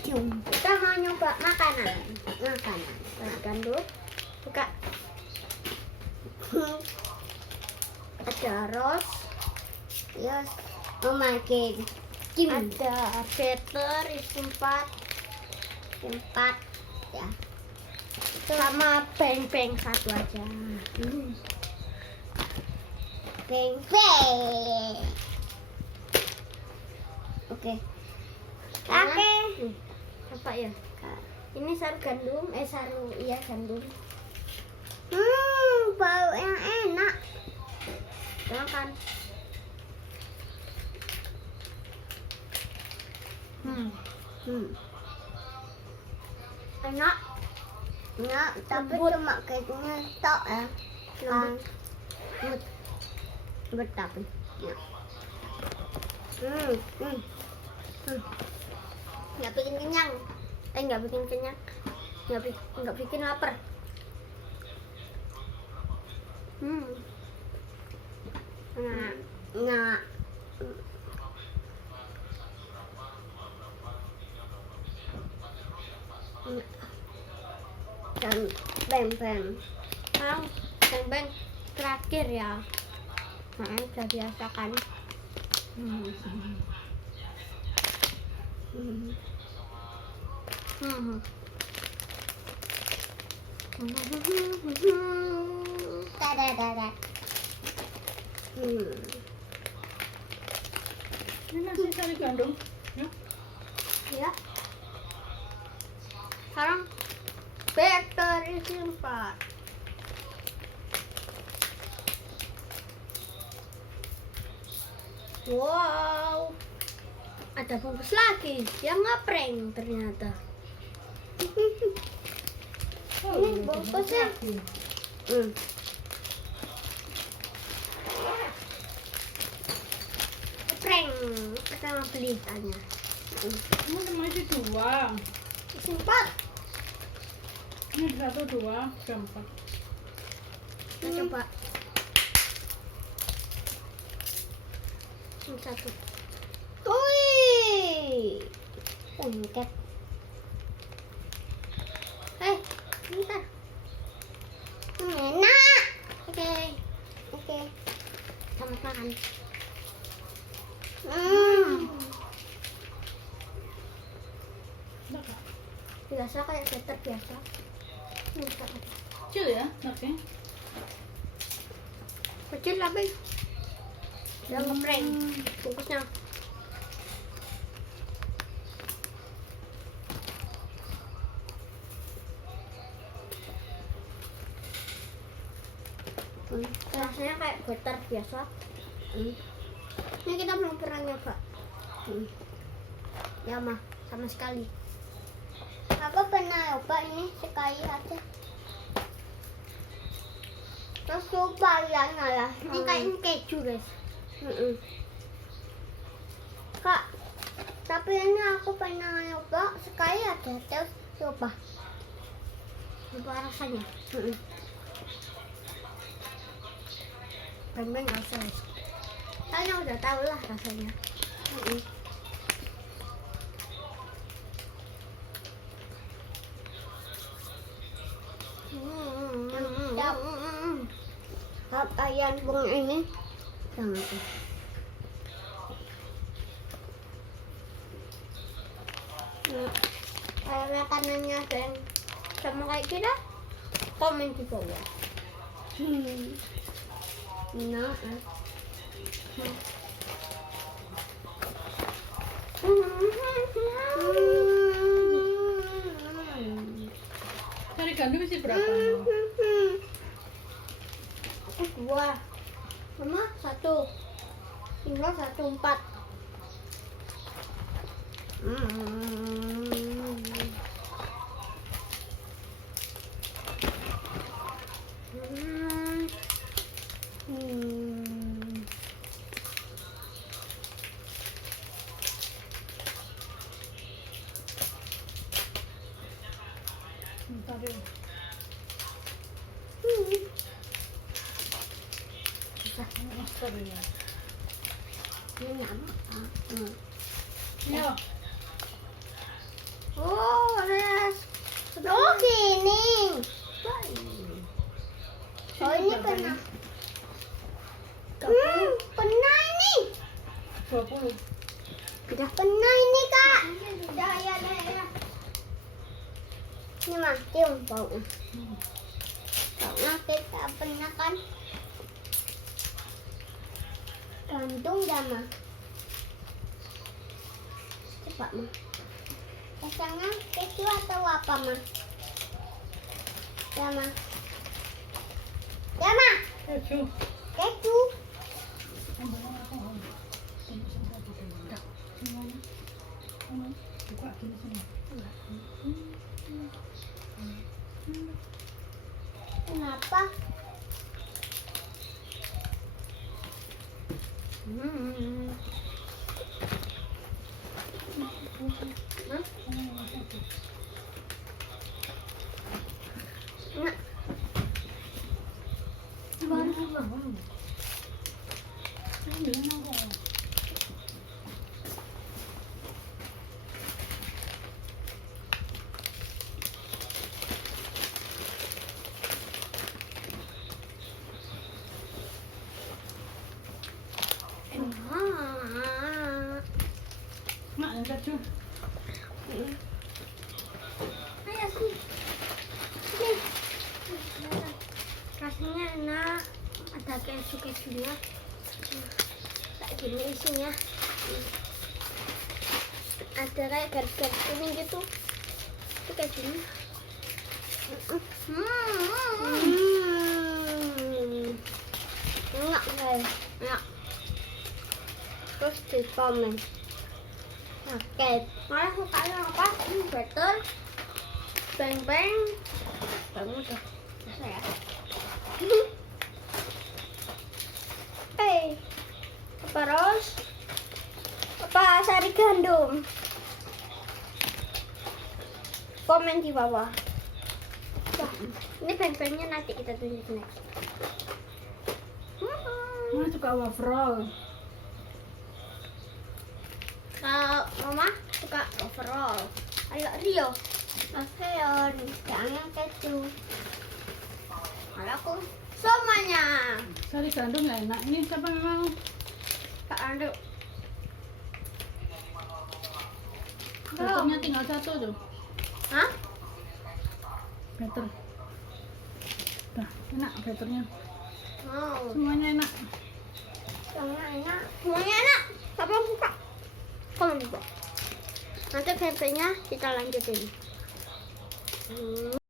Kita mau nyoba makanan. Gandum. Buka. Ada ros. Yes. Memakai. Ada butter, empat ya. Sama beng-beng satu aja. Beng-beng. Oke. Apa ya? Ini saru gandum, gandum. Bau yang enak. Makan. Enak, tapi cuma kayaknya tok ya. Lembut tapi. Nggak bikin kenyang. Nggak bikin kenyang. Nggak bikin lapar. Nggak. Dan beng-beng. Sekarang beng-beng terakhir ya. Udah biasa kan. Ini nasi saru gandum. Ya. Sekarang butter isi 4. Wow, ada bungkus lagi yang ngeprank ternyata. Ini bungkusnya. Ngeprank pertama beli tanya. Ini cuma isi 2. Isi 4. Ini 1, 2, 4. Kita coba. Ini 1. Wih, lengket. Bentar. Enak. Oke. Selamat makan. Biasa kayak butter biasa. Kecil ya nasi. Kecil tapi yang ngeprank bungkusnya. Rasanya kayak butter biasa. Ini kita belum pernah nyoba. Ya mah, sama sekali. Aku pernah nyoba ini sekali aja. Terus lupa ya lah. Ini kayaknya keju guys. Kak, tapi ini aku pernah nyoba sekali aja terus lupa rasanya. Beng-beng nggak usah. Saya udah tahu lah rasanya. Pakaian bung ini sangat. Kalau makanannya ada yang sama kayak kita, komen di bawah. Nah, Saru gandum isi berapa? Aku 2, Mama 1, tinggal 1, 4. Bentar ya. Bentar ya. Ini enak. Iya. Nah, cium baunya. Baunya kita pernah kan gantung ya, Ma. Coba, Ma. Rasanya keju atau apa, Ma? Ya, Ma. Ya, Ma. Keju. Keju. Buka gini semua. Kenapa? Hmm. Hah? Enak. Enak. Mak, yang keju. Ayo sih. Sini. Rasanya enak. Ada keju-kejunya. Kayak gini isinya. Ada kayak garis-garis kuning gitu. Itu kejunya. Enak guys. Enak. Terus di komen. Oke, malah sukanya apa? Better, beng-beng, kamu udah bisa ya. Terus apa sari gandum? Komen di bawah. Wah, ini beng-bengnya nanti kita tunjukin next. Mama suka waffle. Kalau Mama suka overall. Ayo Rio, Maseon, jangan keju. Kalau aku semuanya. Sari gandum ya enak. Ini siapa memang? Kak Ando. Betternya tinggal satu tuh. Hah? Better. Dah, enak betternya. Mau. Semuanya enak. Semuanya enak. Semuanya enak. Siapa yang suka? Komen di bawah. Nanti videonya kita lanjutin.